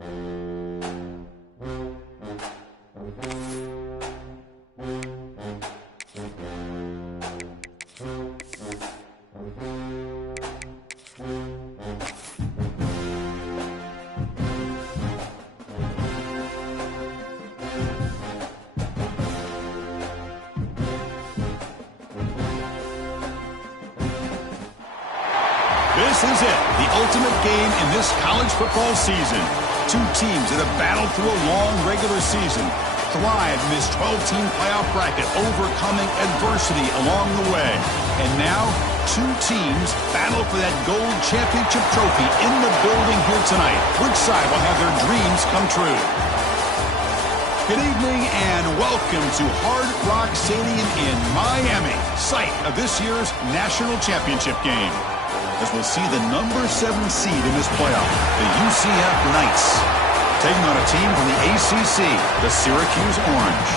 This is it, the ultimate game in this college football season. Two teams that have battled through a long regular season, thrived in this 12-team playoff bracket, overcoming adversity along the way. And now, two teams battle for that gold championship trophy in the building here tonight. Which side will have their dreams come true? Good evening and welcome to Hard Rock Stadium in Miami, site of this year's national championship game. As we'll see the number 7 seed in this playoff, the UCF Knights, taking on a team from the ACC, the Syracuse Orange.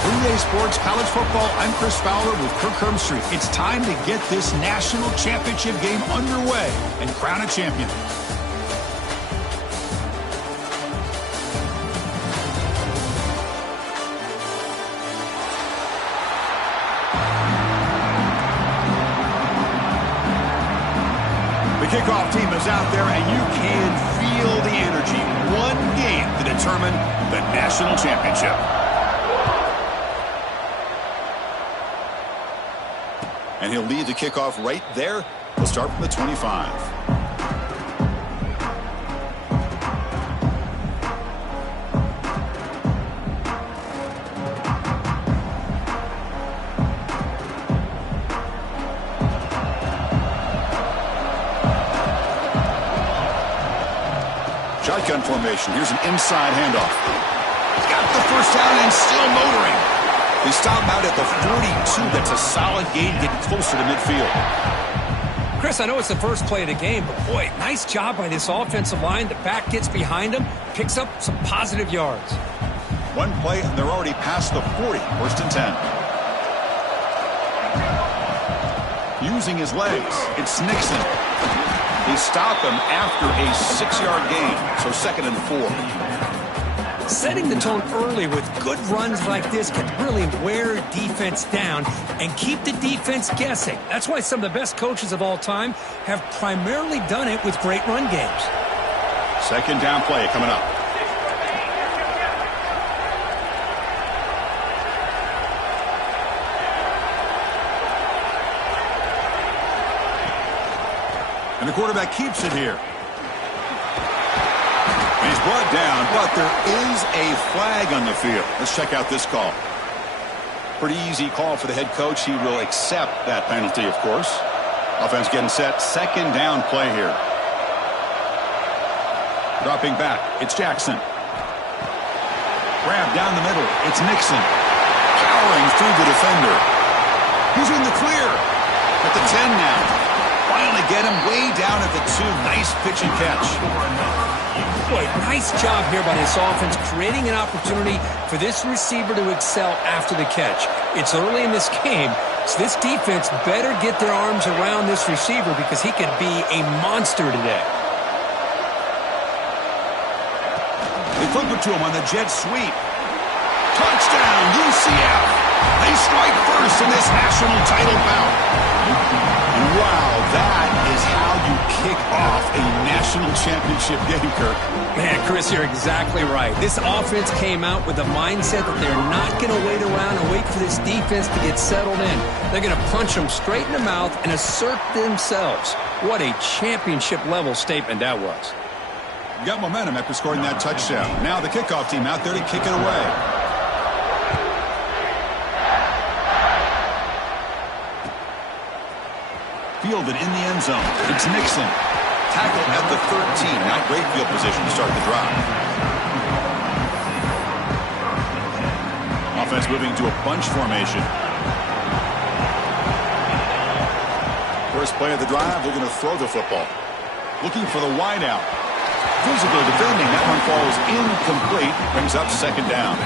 3-Day Sports College Football, I'm Chris Fowler with Kirk Herbstreit. It's time to get this national championship game underway and crown a champion. Kickoff team is out there, and you can feel the energy. One game to determine the national championship. And he'll lead the kickoff right there. He'll start from the 25. Shotgun formation. Here's an inside handoff. He's got the first down and still motoring. They stop out at the 42. That's a solid gain, getting closer to midfield. Chris, I know it's the first play of the game, but boy, nice job by this offensive line. The back gets behind him, picks up some positive yards. One play, and they're already past the 40. First and 10. Using his legs, it's Nixon. They stop him after a 6-yard gain, so second and 4. Setting the tone early with good runs like this can really wear defense down and keep the defense guessing. That's why some of the best coaches of all time have primarily done it with great run games. Second down play coming up. And the quarterback keeps it here. And he's brought down, but there is a flag on the field. Let's check out this call. Pretty easy call for the head coach. He will accept that penalty, of course. Offense getting set. Second down play here. Dropping back. It's Jackson. Grab down the middle. It's Nixon. Powering through the defender. He's in the clear. At the 10 now. Finally get him way down at the 2. Nice pitch and catch. Boy, nice job here by this offense, creating an opportunity for this receiver to excel after the catch. It's early in this game, so this defense better get their arms around this receiver because he could be a monster today. They flip it to him on the jet sweep. Touchdown, UCF. They strike first in this national title bout. Wow, that is how you kick off a national championship game, Kirk. Man, Chris, you're exactly right. This offense came out with a mindset that they're not going to wait around and wait for this defense to get settled in. They're going to punch them straight in the mouth and assert themselves. What a championship-level statement that was. Got momentum after scoring that touchdown. Now the kickoff team out there to kick it away. Fielded in the end zone. It's Nixon. Tackled at the 13. Now great field position to start the drive. Offense moving to a bunch formation. First play of the drive, they're going to throw the football. Looking for the wideout. Physical defending. That one falls incomplete. Brings up second down.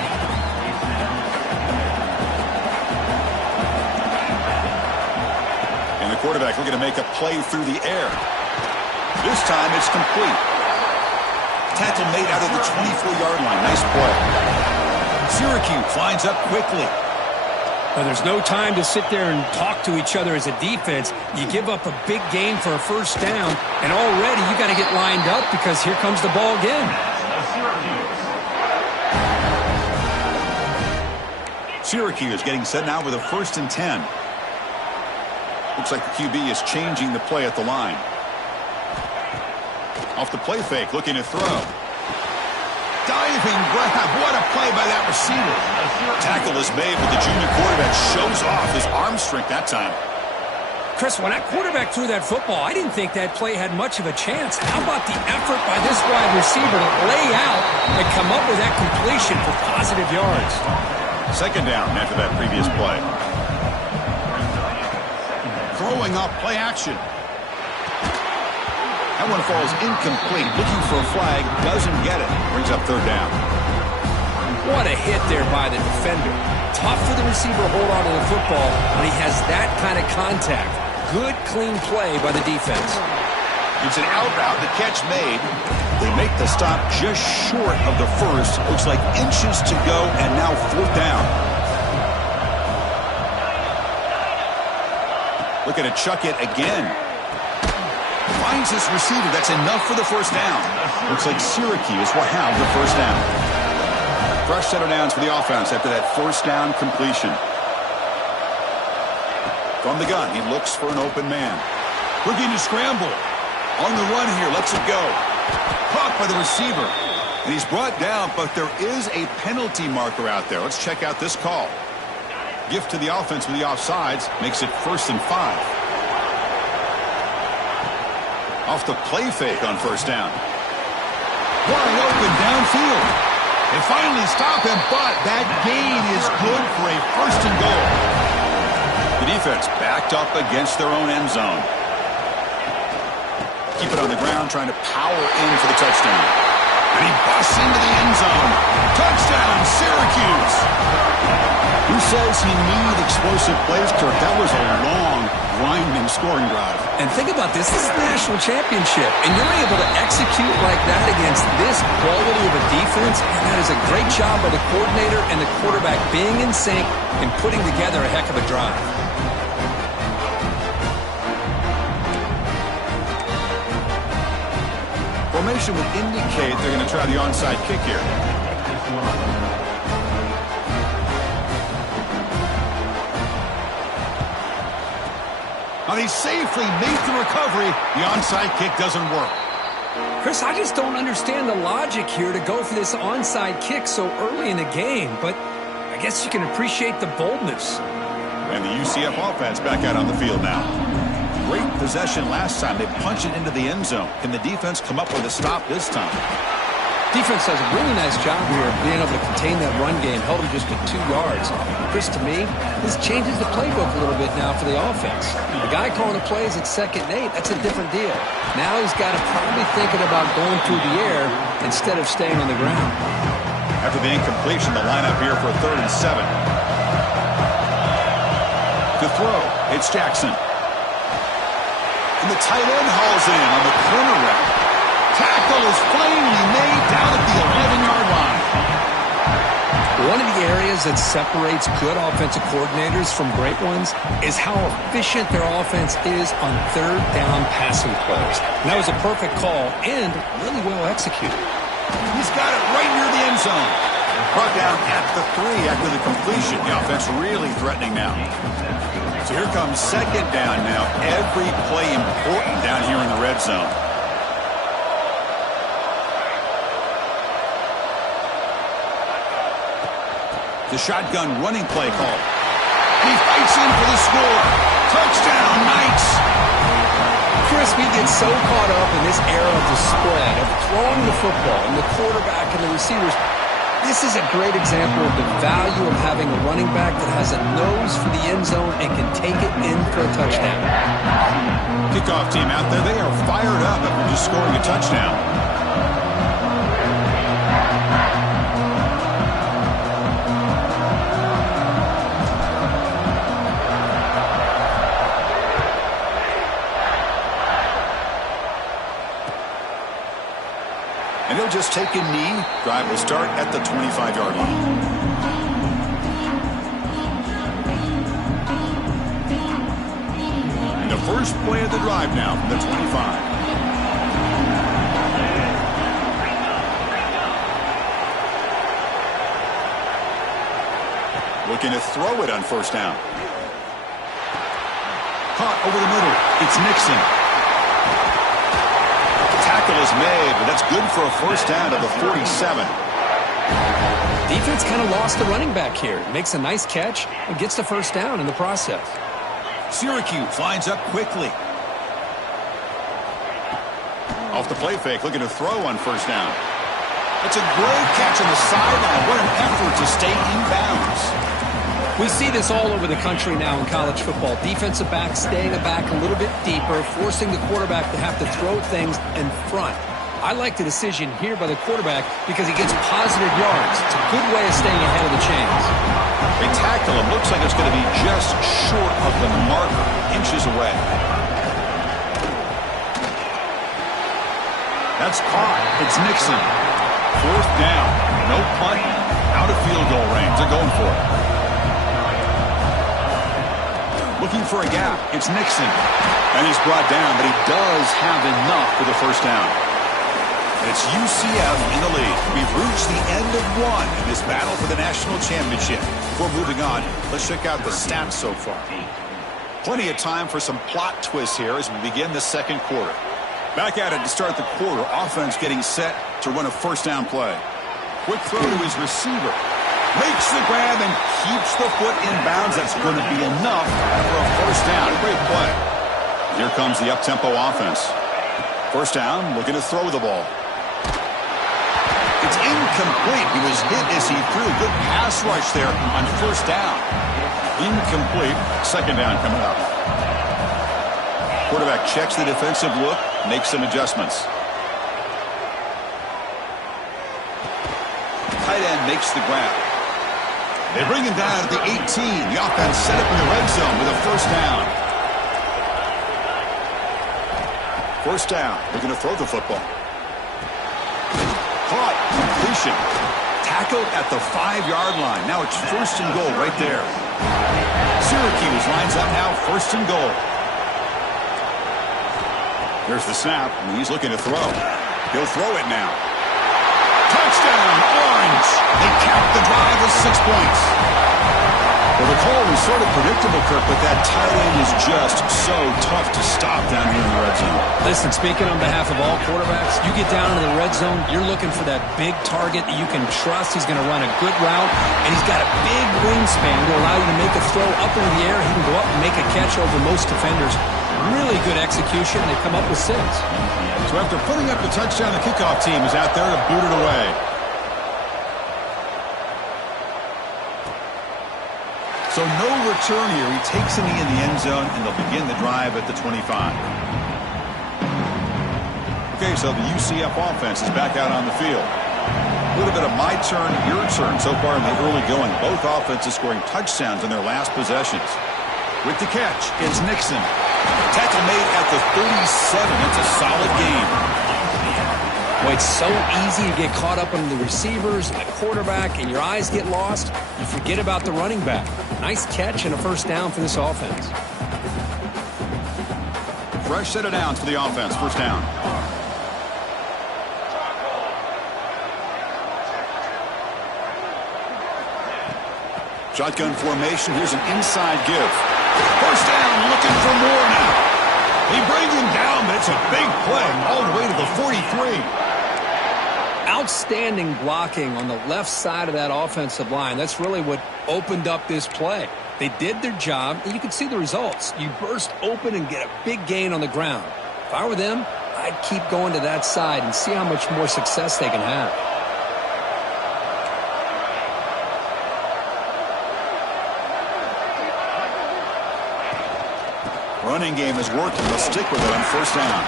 Quarterback looking to make a play through the air. This time it's complete. Tackle made out of the 24-yard line. Nice play. Syracuse lines up quickly. Well, there's no time to sit there and talk to each other as a defense. You give up a big gain for a first down, and already you got to get lined up because here comes the ball again. Syracuse getting set now with a 1st and 10. Looks like the QB is changing the play at the line. Off the play fake, looking to throw. Diving grab. What a play by that receiver. Tackle is made, but the junior quarterback shows off his arm strength that time. Chris, when that quarterback threw that football, I didn't think that play had much of a chance. How about the effort by this wide receiver to lay out and come up with that completion for positive yards? 2nd down after that previous play. Throwing up play action. That one falls incomplete. Looking for a flag. Doesn't get it. Brings up 3rd down. What a hit there by the defender. Tough for the receiver to hold on to the football when he has that kind of contact. Good, clean play by the defense. It's an out route. The catch made. They make the stop just short of the first. Looks like inches to go, and now 4th down. Looking to chuck it again. Finds his receiver. That's enough for the 1st down. Looks like Syracuse will have the 1st down. Fresh set of downs for the offense after that 1st down completion. From the gun, he looks for an open man. Looking to scramble. On the run here, lets it go. Caught by the receiver. And he's brought down, but there is a penalty marker out there. Let's check out this call. Gift to the offense with the offsides. Makes it 1st and 5. Off the play fake on 1st down. Wide open downfield. They finally stop him, but that gain is good for a 1st and goal. The defense backed up against their own end zone. Keep it on the ground, trying to power in for the touchdown. And he busts into the end zone. Touchdown, Syracuse. Who says he needed explosive plays, Kirk? That was a long, grinding scoring drive. And think about this. This is the national championship, and you're able to execute like that against this quality of a defense, and that is a great job by the coordinator and the quarterback being in sync and putting together a heck of a drive. Formation would indicate they're going to try the onside kick here. Now he safely made the recovery. The onside kick doesn't work. Chris, I just don't understand the logic here to go for this onside kick so early in the game, but I guess you can appreciate the boldness. And the UCF offense back out on the field now. Great possession last time. They punch it into the end zone. Can the defense come up with a stop this time? Defense does a really nice job here of being able to contain that run game, held him just to 2 yards. Chris, to me, this changes the playbook a little bit now for the offense. The guy calling the plays at 2nd and 8, that's a different deal. Now he's got to probably thinking about going through the air instead of staying on the ground. After the incompletion, the lineup here for a 3rd and 7. To throw, it's Jackson. And the tight end hauls it in on the corner route. Tackle is plainly made down at the 11-yard line. One of the areas that separates good offensive coordinators from great ones is how efficient their offense is on 3rd down passing plays. And that was a perfect call and really well executed. He's got it right near the end zone. Brought down at the 3 after the completion. The offense really threatening now. So here comes 2nd down now. Every play important down here in the red zone. The shotgun running play call. He fights in for the score. Touchdown, Knights. Chris, we get so caught up in this era of the spread, of throwing the football, and the quarterback and the receivers. This is a great example of the value of having a running back that has a nose for the end zone and can take it in for a touchdown. Kickoff team out there. They are fired up after just scoring a touchdown. just take a knee. Drive will start at the 25-yard line. And the first play of the drive now from the 25. Looking to throw it on first down. Caught over the middle. It's Nixon. Tackle is made, but that's good for a first down to the 47. Defense kind of lost the running back here. Makes a nice catch and gets the first down in the process. Syracuse lines up quickly. Off the play fake, looking to throw on first down. It's a great catch on the sideline. What an effort to stay in bounds. We see this all over the country now in college football. Defensive backs staying back a little bit deeper, forcing the quarterback to have to throw things in front. I like the decision here by the quarterback because he gets positive yards. It's a good way of staying ahead of the chains. They tackle him. Looks like it's going to be just short of the marker, inches away. That's caught. It's Nixon. Fourth down. No punt. Out of field goal range. They're going for it. Looking for a gap. It's Nixon. And he's brought down, but he does have enough for the first down. And it's UCF in the lead. We've reached the end of one in this battle for the national championship. Before moving on, let's check out the stats so far. Plenty of time for some plot twists here as we begin the second quarter. Back at it to start the quarter. Offense getting set to run a first down play. Quick throw to his receiver. Makes the grab and keeps the foot in bounds. That's going to be enough for a first down. Great play. Here comes the up-tempo offense. First down, looking to throw the ball. It's incomplete. He was hit as he threw. Good pass rush there on first down. Incomplete. Second down coming up. Quarterback checks the defensive look, makes some adjustments. Tight end makes the grab. They bring him down at the 18. The offense set up in the red zone with a first down. First down. They're going to throw the football. Caught. Completion. Tackled at the 5-yard line. Now it's first and goal right there. Syracuse lines up now, first and goal. There's the snap, and he's looking to throw. He'll throw it now. Touchdown, Orange. They cap the drive with 6 points. Well, the call was sort of predictable, Kirk, but that tight end is just so tough to stop down here in the red zone. Listen, speaking on behalf of all quarterbacks, you get down into the red zone, you're looking for that big target that you can trust. He's going to run a good route, and he's got a big wingspan to allow you to make a throw up into the air. He can go up and make a catch over most defenders. Really good execution. They come up with 6. So after putting up the touchdown, the kickoff team is out there to boot it away. So no return here. He takes a knee in the end zone, and they'll begin the drive at the 25. Okay, so the UCF offense is back out on the field. A little bit of my turn, your turn so far in the early going. Both offenses scoring touchdowns in their last possessions. With the catch, it's Nixon. Tackle made at the 37. It's a solid game. Boy, it's so easy to get caught up in the receivers and the quarterback, and your eyes get lost. You forget about the running back. Nice catch and a first down for this offense. Fresh set of downs for the offense. First down. Shotgun formation. Here's an inside give. First down, looking for more now. They bring him down, but it's a big play all the way to the 43. Outstanding blocking on the left side of that offensive line. That's really what opened up this play. They did their job, and you can see the results. You burst open and get a big gain on the ground. If I were them, I'd keep going to that side and see how much more success they can have. Running game is working. They'll stick with it on first down.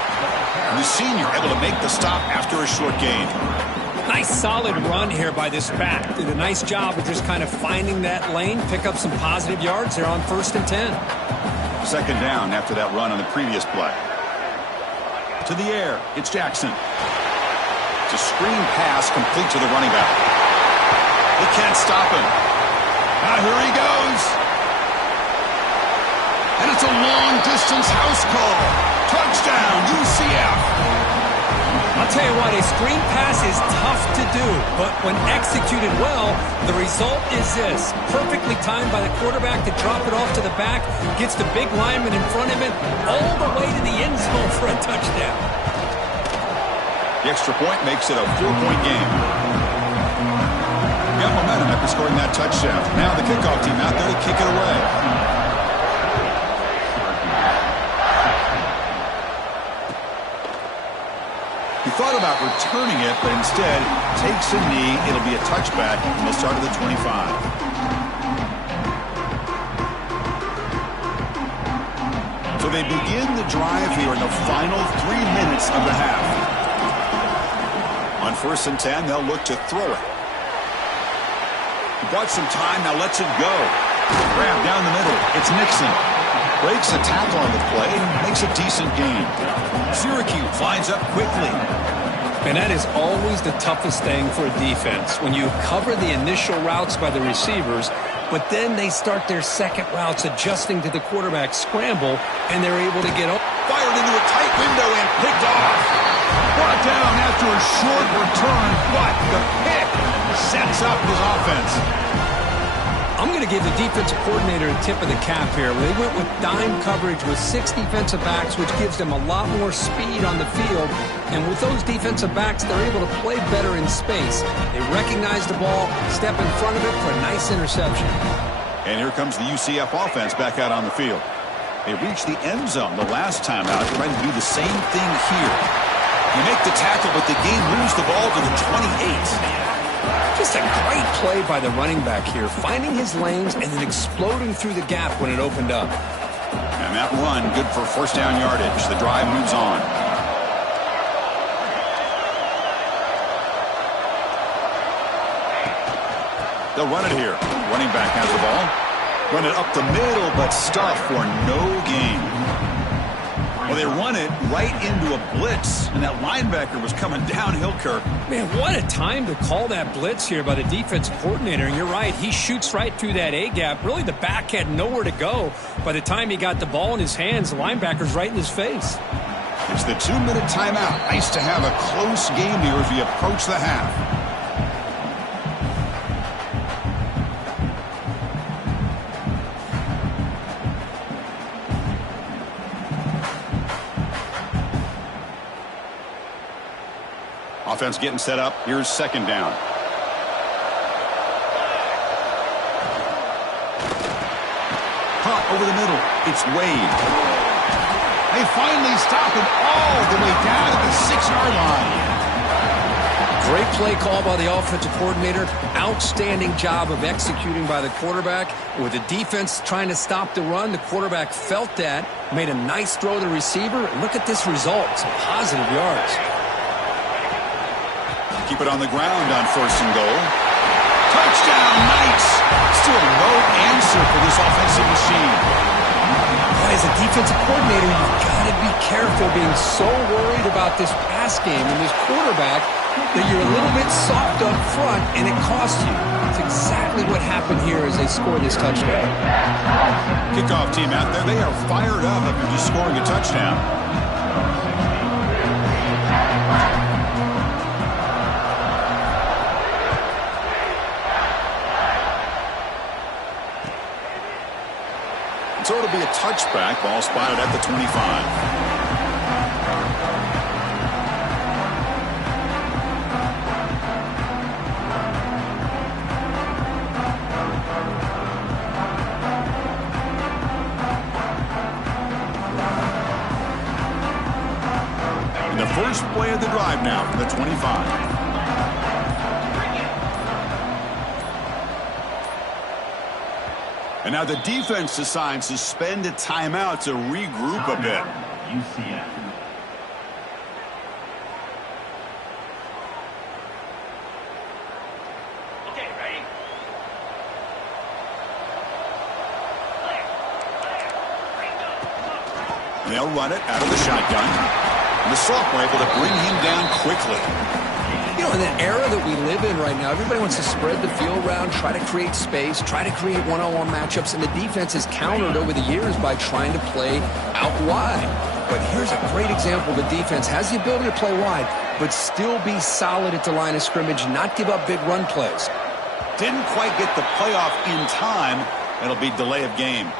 And the senior able to make the stop after a short gain. Nice solid run here by this back. Did a nice job of just kind of finding that lane, pick up some positive yards. They're on first and 10. Second down after that run on the previous play. To the air, it's Jackson. To a screen pass complete to the running back. They can't stop him. Now here he goes. And it's a long-distance house call. Touchdown, UCF. I'll tell you what, a screen pass is tough to do, but when executed well, the result is this. Perfectly timed by the quarterback to drop it off to the back, gets the big lineman in front of it, all the way to the end zone for a touchdown. The extra point makes it a 4-point game. Got momentum after scoring that touchdown. Now the kickoff team out there to kick it away. He thought about returning it, but instead takes a knee. It'll be a touchback, and they'll start at the 25. So they begin the drive here in the final 3 minutes of the half. On 1st and 10, they'll look to throw it. He bought some time, now lets it go. Grab down the middle. It's Nixon. Breaks a tackle on the play, makes a decent gain. Syracuse lines up quickly. And that is always the toughest thing for a defense, when you cover the initial routes by the receivers, but then they start their second routes adjusting to the quarterback scramble, and they're able to get up. Fired into a tight window and picked off. Brought down after a short return, but the pick sets up his offense. I'm going to give the defensive coordinator a tip of the cap here. They went with dime coverage with 6 defensive backs, which gives them a lot more speed on the field. And with those defensive backs, they're able to play better in space. They recognize the ball, step in front of it for a nice interception. And here comes the UCF offense back out on the field. They reached the end zone the last time out, trying to do the same thing here. You make the tackle, but the game moves the ball to the 28. Just a great play by the running back here, finding his lanes and then exploding through the gap when it opened up. And that run, good for 1st down yardage. The drive moves on. They'll run it here. Running back has the ball. Run it up the middle, but stuff for no gain. Well, they run it right into a blitz, and that linebacker was coming downhill, Kirk. Man, what a time to call that blitz here by the defensive coordinator. And you're right, he shoots right through that A-gap. Really, the back had nowhere to go. By the time he got the ball in his hands, the linebacker's right in his face. It's the 2-minute timeout. Nice to have a close game here as we approach the half. Offense getting set up. Here's 2nd down. Caught over the middle. It's Wade. They finally stop him all the way down to the 6-yard line. Great play call by the offensive coordinator. Outstanding job of executing by the quarterback. With the defense trying to stop the run, the quarterback felt that, made a nice throw to the receiver. Look at this result. Some positive yards. Keep it on the ground on 1st and goal. Touchdown, Knights. Still no answer for this offensive machine. As a defensive coordinator, you've got to be careful being so worried about this pass game and this quarterback that you're a little bit soft up front, and it costs you. It's exactly what happened here as they score this touchdown. Kickoff team out there. They are fired up after just scoring a touchdown. So it'll be a touchback. Ball spotted at the 25. And the first play of the drive now from the 25. And now the defense decides to spend a timeout to regroup a bit. UCF. Okay, ready. And they'll run it out of the shotgun. And the sophomore able to bring him down quickly. You know, in the era that we live in right now, everybody wants to spread the field around, try to create space, try to create one-on-one matchups, and the defense has countered over the years by trying to play out wide. But here's a great example. The defense has the ability to play wide, but still be solid at the line of scrimmage, not give up big run plays. Didn't quite get the playoff in time. It'll be delay of game.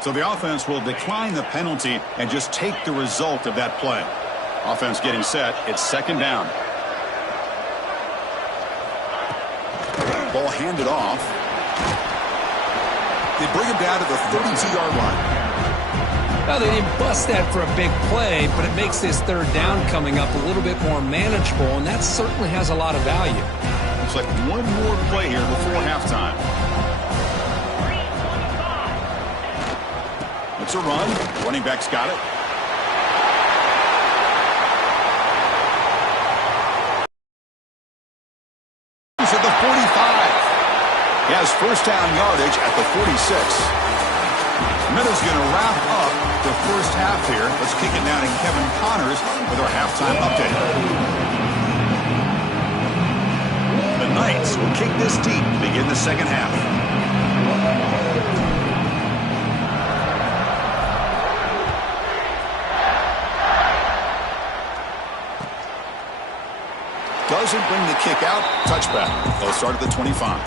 So the offense will decline the penalty and just take the result of that play. Offense getting set. It's second down. Ball handed off. They bring him down to the 32-yard line. Now, they didn't bust that for a big play, but it makes this third down coming up a little bit more manageable, and that certainly has a lot of value. Looks like one more play here before halftime. It's a run. Running back's got it. He's at the 45. He has first down yardage at the 46. Meadows going to wrap up the first half here. Let's kick it down to Kevin Connors with our halftime update. The Knights will kick this deep to begin the second half. Doesn't bring the kick out. Touchback. They'll start at the 25.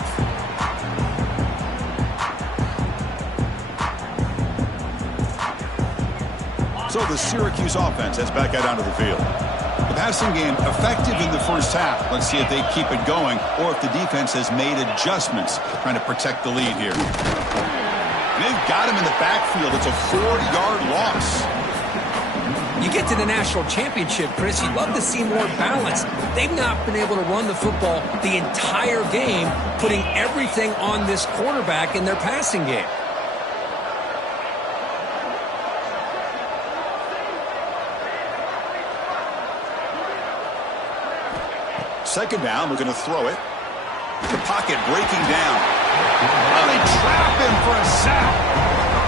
So the Syracuse offense heads back out onto the field. The passing game effective in the first half. Let's see if they keep it going or if the defense has made adjustments trying to protect the lead here. And they've got him in the backfield. It's a 4-yard loss. You get to the national championship, Chris, you'd love to see more balance. They've not been able to run the football the entire game, putting everything on this quarterback in their passing game. Second down, we're going to throw it. The pocket breaking down. Oh, they trap him for a sack.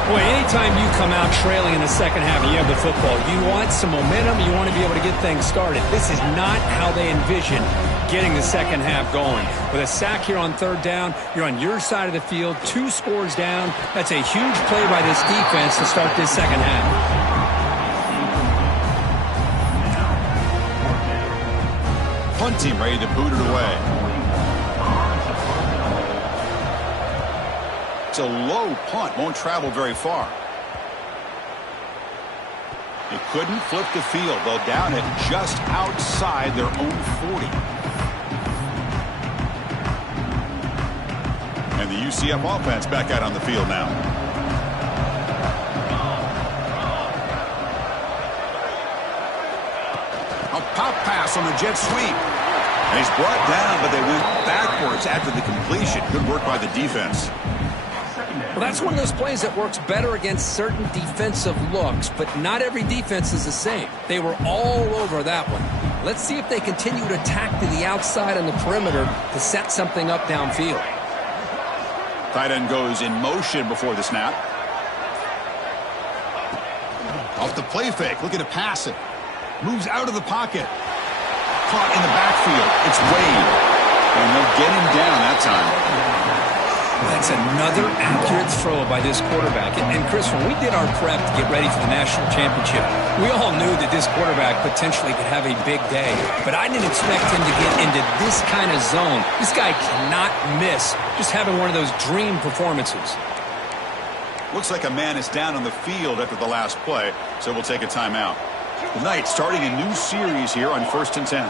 Boy, anytime you come out trailing in the second half and you have the football, you want some momentum, you want to be able to get things started. This is not how they envision getting the second half going. With a sack here on third down, you're on your side of the field, 2 scores down. That's a huge play by this defense to start this second half. Punt team ready to boot it away. It's a low punt, won't travel very far. They couldn't flip the field. They'll down it just outside their own 40. And the UCF offense back out on the field now. A pop pass on the jet sweep. And he's brought down, but they went backwards after the completion. Good work by the defense. Well, that's one of those plays that works better against certain defensive looks, but not every defense is the same. They were all over that one. Let's see if they continue to attack to the outside on the perimeter to set something up downfield. Tight end goes in motion before the snap. Off the play fake, looking to pass it. Moves out of the pocket. Caught in the backfield. It's Wade. And they'll get him down that time. That's another accurate throw by this quarterback. And Chris, when we did our prep to get ready for the national championship, we all knew that this quarterback potentially could have a big day. But I didn't expect him to get into this kind of zone. This guy cannot miss. Just having one of those dream performances. Looks like a man is down on the field after the last play, so we'll take a timeout. The Knights starting a new series here on 1st and 10.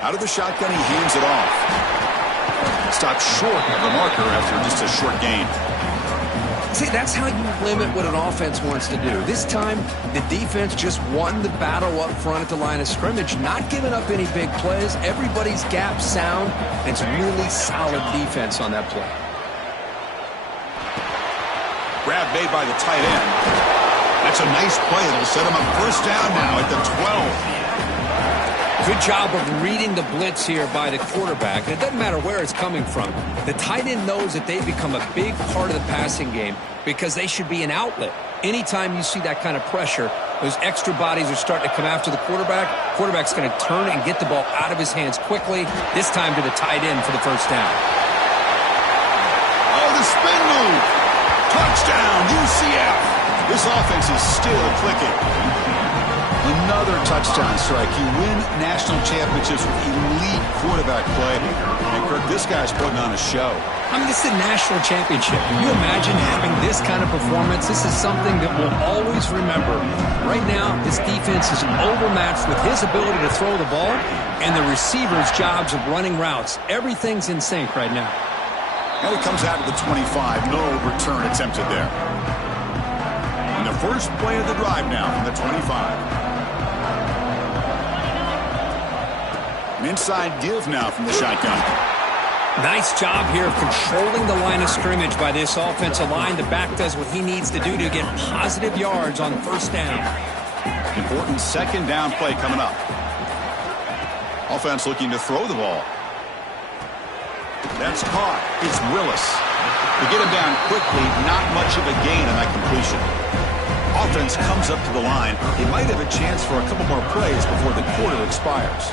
Out of the shotgun, he hands it off. Stopped short of the marker after just a short gain. See, that's how you limit what an offense wants to do. This time, the defense just won the battle up front at the line of scrimmage, not giving up any big plays. Everybody's gap sound. It's really solid defense on that play. Grab made by the tight end. That's a nice play. It'll set him up first down now at the 12. Good job of reading the blitz here by the quarterback. And it doesn't matter where it's coming from. The tight end knows that they've become a big part of the passing game because they should be an outlet. Anytime you see that kind of pressure, those extra bodies are starting to come after the quarterback. Quarterback's going to turn and get the ball out of his hands quickly, this time to the tight end for the first down. Oh, the spin move. Touchdown, UCF. This offense is still clicking. Another touchdown strike. You win national championships with elite quarterback play. And, Kirk, this guy's putting on a show. I mean, this is a national championship. Can you imagine having this kind of performance? This is something that we'll always remember. Right now, this defense is overmatched with his ability to throw the ball and the receivers' jobs of running routes. Everything's in sync right now. Now he comes out to the 25. No return attempted there. And the first play of the drive now from the 25. An inside give now from the shotgun. Nice job here of controlling the line of scrimmage by this offensive line. The back does what he needs to do to get positive yards on first down. Important second down play coming up. Offense looking to throw the ball. That's caught. It's Willis. To get him down quickly, not much of a gain on that completion. Offense comes up to the line. He might have a chance for a couple more plays before the quarter expires.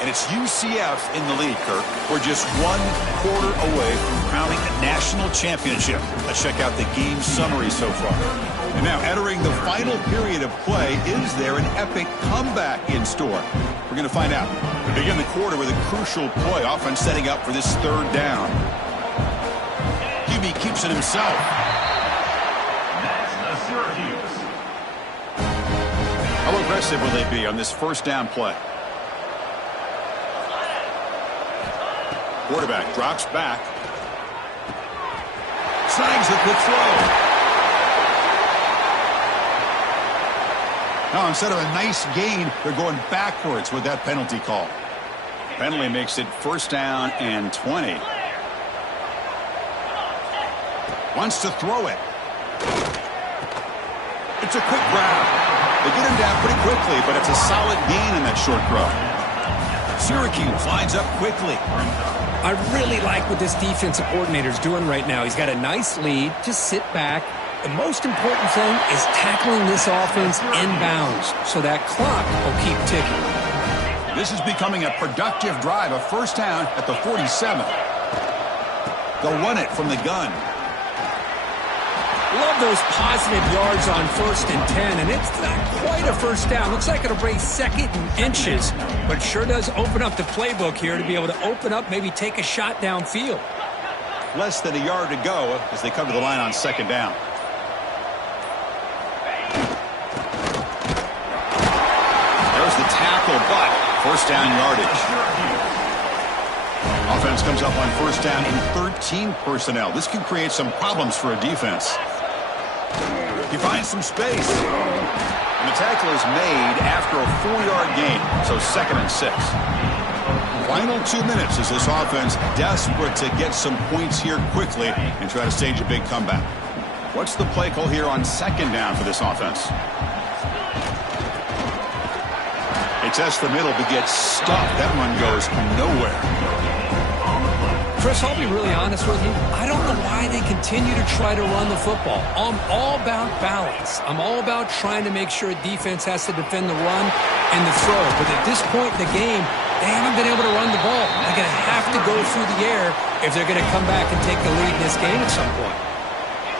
And it's UCF in the lead, Kirk. We're just one quarter away from crowning a national championship. Let's check out the game summary so far. And now entering the final period of play, is there an epic comeback in store? We're going to find out. We begin the quarter with a crucial play. Offense setting up for this third down. QB keeps it himself. That's the Syracuse. How aggressive will they be on this first down play? Quarterback drops back. Snags the quick throw. Now, instead of a nice gain, they're going backwards with that penalty call. Penalty makes it first down and 20. Wants to throw it. It's a quick grab. They get him down pretty quickly, but it's a solid gain in that short throw. Syracuse lines up quickly. I really like what this defensive coordinator is doing right now. He's got a nice lead. Just sit back. The most important thing is tackling this offense inbounds so that clock will keep ticking. This is becoming a productive drive. A first down at the 47. They'll run it from the gun. Love those positive yards on 1st and 10, and it's not quite a first down. Looks like it'll bring second and inches, but sure does open up the playbook here to be able to open up, maybe take a shot downfield. Less than a yard to go as they come to the line on second down. There's the tackle, but first down yardage. Offense comes up on first down in 13 personnel. This can create some problems for a defense. He finds some space. And the tackle is made after a 4-yard gain, so 2nd and 6. Final 2 minutes as this offense desperate to get some points here quickly and try to stage a big comeback. What's the play call here on second down for this offense? They test the middle but get stuffed. That one goes nowhere. Chris, I'll be really honest with you. I don't know why they continue to try to run the football. I'm all about balance. I'm all about trying to make sure a defense has to defend the run and the throw. But at this point in the game, they haven't been able to run the ball. They're going to have to go through the air if they're going to come back and take the lead in this game at some point.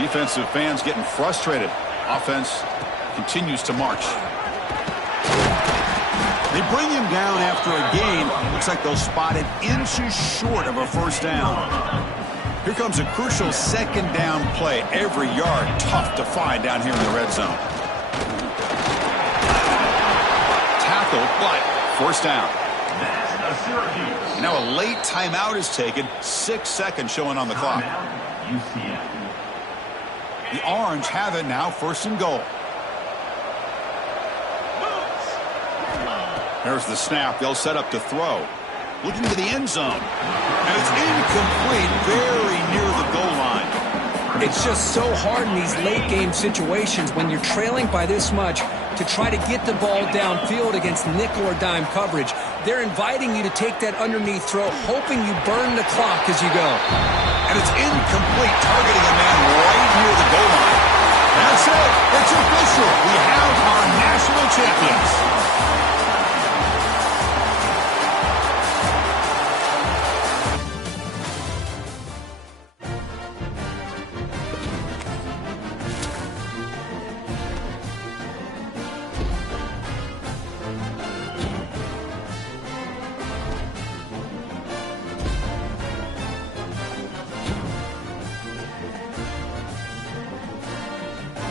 Defensive fans getting frustrated. Offense continues to march. They bring him down after a gain. Looks like they'll spot it inches short of a first down. Here comes a crucial second down play. Every yard tough to find down here in the red zone. Tackle, but first down. And now a late timeout is taken. 6 seconds showing on the clock. The Orange have it now, 1st and goal. There's the snap. They'll set up to throw. Looking to the end zone. And it's incomplete, very near the goal line. It's just so hard in these late game situations when you're trailing by this much to try to get the ball downfield against nickel or dime coverage. They're inviting you to take that underneath throw, hoping you burn the clock as you go. And it's incomplete, targeting a man right near the goal line. That's it. It's official. We have our